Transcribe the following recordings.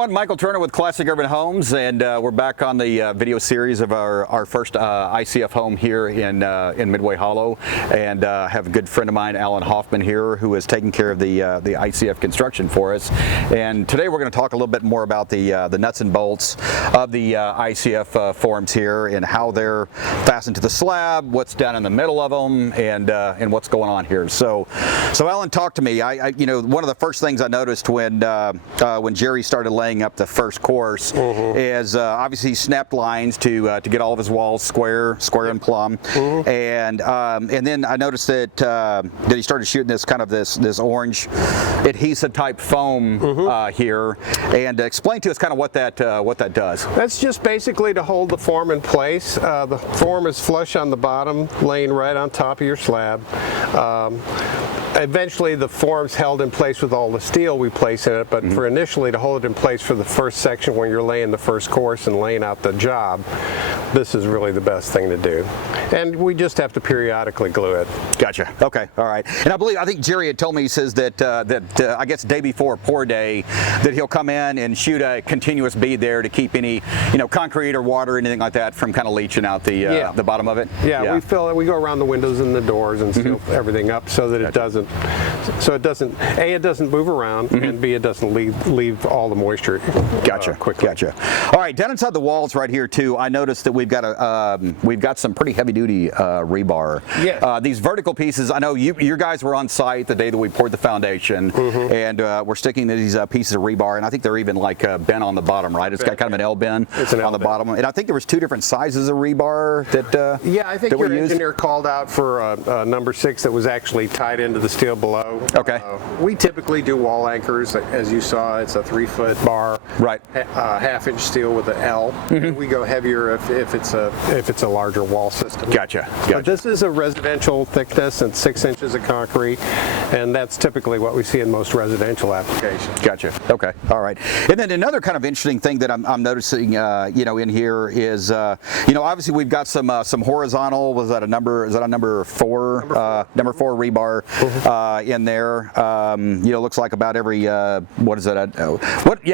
everyone, Michael Turner with Classic Urban Homes, and we're back on the video series of our first ICF home here in Midway Hollow, and have a good friend of mine, Alan Hoffman, here, who is taking care of the ICF construction for us. And today we're going to talk a little bit more about the nuts and bolts of the ICF forms here and how they're fastened to the slab, what's down in the middle of them, and what's going on here. So Alan, talk to me. You know, one of the first things I noticed when Jerry started laying up the first course is obviously he snapped lines to get all of his walls square and plumb, and then I noticed that he started shooting this orange adhesive type foam here, and explain to us kind of what that does. That's just basically to hold the form in place. The form is flush on the bottom, laying right on top of your slab. Eventually the form's held in place with all the steel we place in it, but for initially to hold it in place for the first section when you're laying the first course and laying out the job, this is really the best thing to do. And we just have to periodically glue it. Gotcha. Okay. All right. And I think Jerry had told me, he says that I guess day before pour day, that he'll come in and shoot a continuous bead there to keep any concrete or water or anything like that from kind of leaching out the bottom of it. Yeah. We fill it. We go around the windows and the doors and seal everything up so that it doesn't. So it doesn't. A, it doesn't move around, and B, it doesn't leave all the moisture. Quickly. Gotcha. All right. Down inside the walls right here too, I noticed that we've got some pretty heavy duty rebar. Yeah. These vertical pieces. I know your guys were on site the day that we poured the foundation, and we're sticking these pieces of rebar, and I think they're even like bent on the bottom, right? It's got kind of an L bend on the bottom, and I think there was two different sizes of rebar that. Yeah, I think your engineer called out for number 6 that was actually tied into the steel below. Okay. We typically do wall anchors, as you saw. It's a 3-foot bar, right? Half-inch steel with an L. We go heavier if it's a larger wall system. Gotcha. But this is a residential thickness and 6 inches of concrete, and that's typically what we see in most residential applications. Gotcha. Okay. All right. And then another kind of interesting thing that I'm noticing, in here is, obviously we've got some horizontal. Was that a number? Is that a number 4? Number 4 rebar in there. Looks like about every what is that?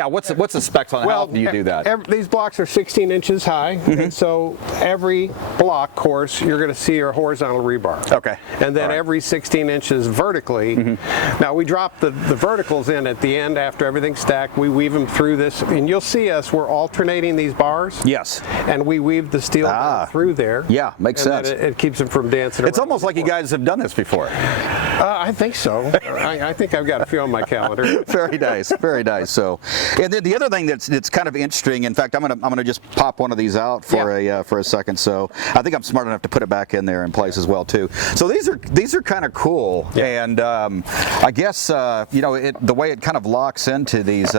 What's the specs on how do you do that? These blocks are 16 inches high, and so every block course you're going to see a horizontal rebar. Okay. And then every 16 inches vertically. Now we drop the verticals in at the end after everything's stacked. We weave them through this, and you'll see we're alternating these bars. Yes. And we weave the steel through there. Yeah, makes sense. It keeps them from dancing. It's almost like you guys have done this before. I think so. I think I've got a few on my calendar. Very nice, very nice. So, and then the other thing that's kind of interesting. In fact, I'm gonna just pop one of these out for a second. So I think I'm smart enough to put it back in there in place as well too. So these are kind of cool, and I guess the way it kind of locks into these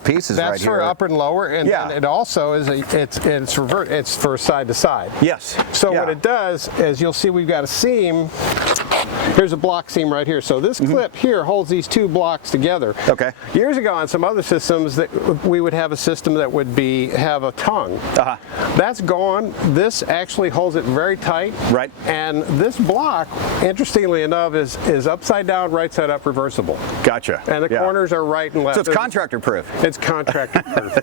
pieces right here. That's for upper and lower, and it also is it's for side to side. Yes. So what it does is you'll see we've got a seam. Here's a block seam right here. So this clip here holds these two blocks together. Okay. Years ago on some other systems that we would have a system that would have a tongue. That's gone. This actually holds it very tight. Right. And this block, interestingly enough, is upside down, right side up, reversible. Gotcha. And the corners are right and left. So it's contractor proof. It's contractor proof.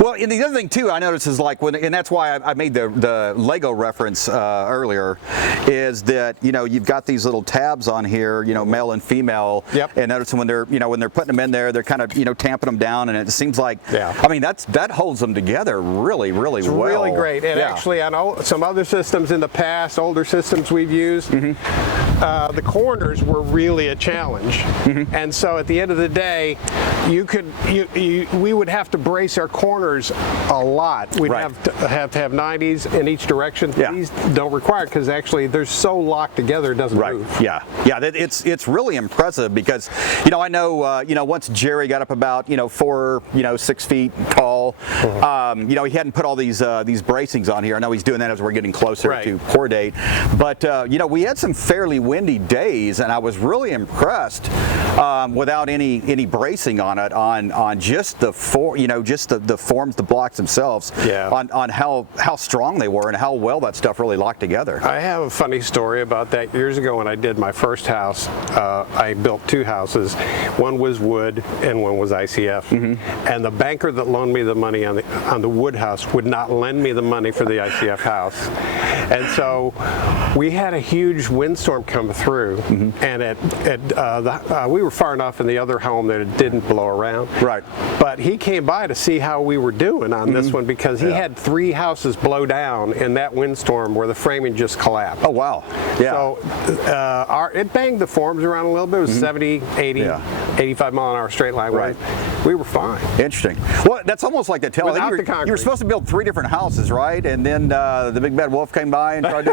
Well, and the other thing too I noticed is and that's why I made the Lego reference earlier, is that you've got these little tabs on here, male and female. Yep. And noticing when they're putting them in there, they're kind of tamping them down, and it seems like that holds them together really well. It's really great. And actually on some other systems in the past, older systems we've used, the corners were really a challenge. And so at the end of the day, we would have to brace our corners a lot. We'd have to have 90s in each direction. These don't require it because actually they're so locked together it doesn't move. Yeah. It's really impressive because I know once Jerry got up about 6 feet tall, he hadn't put all these bracings on here. I know he's doing that as we're getting closer to pour date, but we had some fairly windy days, and I was really impressed without any bracing on it on just the forms, the blocks themselves, on how strong they were and how well that stuff really locked together. I have a funny story story about that. Years ago when I did my first house, I built 2 houses. One was wood and one was ICF. And the banker that loaned me the money on the wood house would not lend me the money for the ICF house. And so we had a huge windstorm come through, and we were far enough in the other home that it didn't blow around. Right. But he came by to see how we were doing on this one, because he had 3 houses blow down in that windstorm where the framing just collapsed. Oh, wow. Yeah. So it banged the forms around a little bit. It was 70, 80, 85 mile an hour straight line. Right. We were fine. Interesting. Well, that's almost like the tell. Without you the concrete. were supposed to build 3 different houses, right? And then the big bad wolf came by and tried to,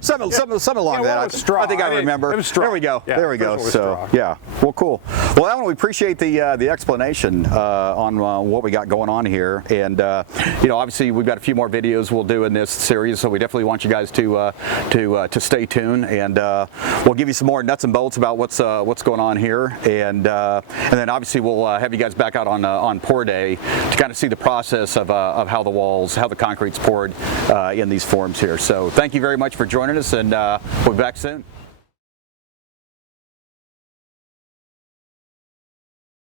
something along that. I think I remember. It was straw. There we go. Yeah, there we go. So, straw. yeah. Well, cool. Well, Alan, we appreciate the explanation on what we got going on here. And, obviously we've got a few more videos we'll do in this series, so we definitely want you guys to stay tuned, and we'll give you some more nuts and bolts about what's going on here, and then obviously we'll have you guys back out on pour day to kind of see the process of how the concrete's poured in these forms here. So thank you very much for joining us, and we'll be back soon.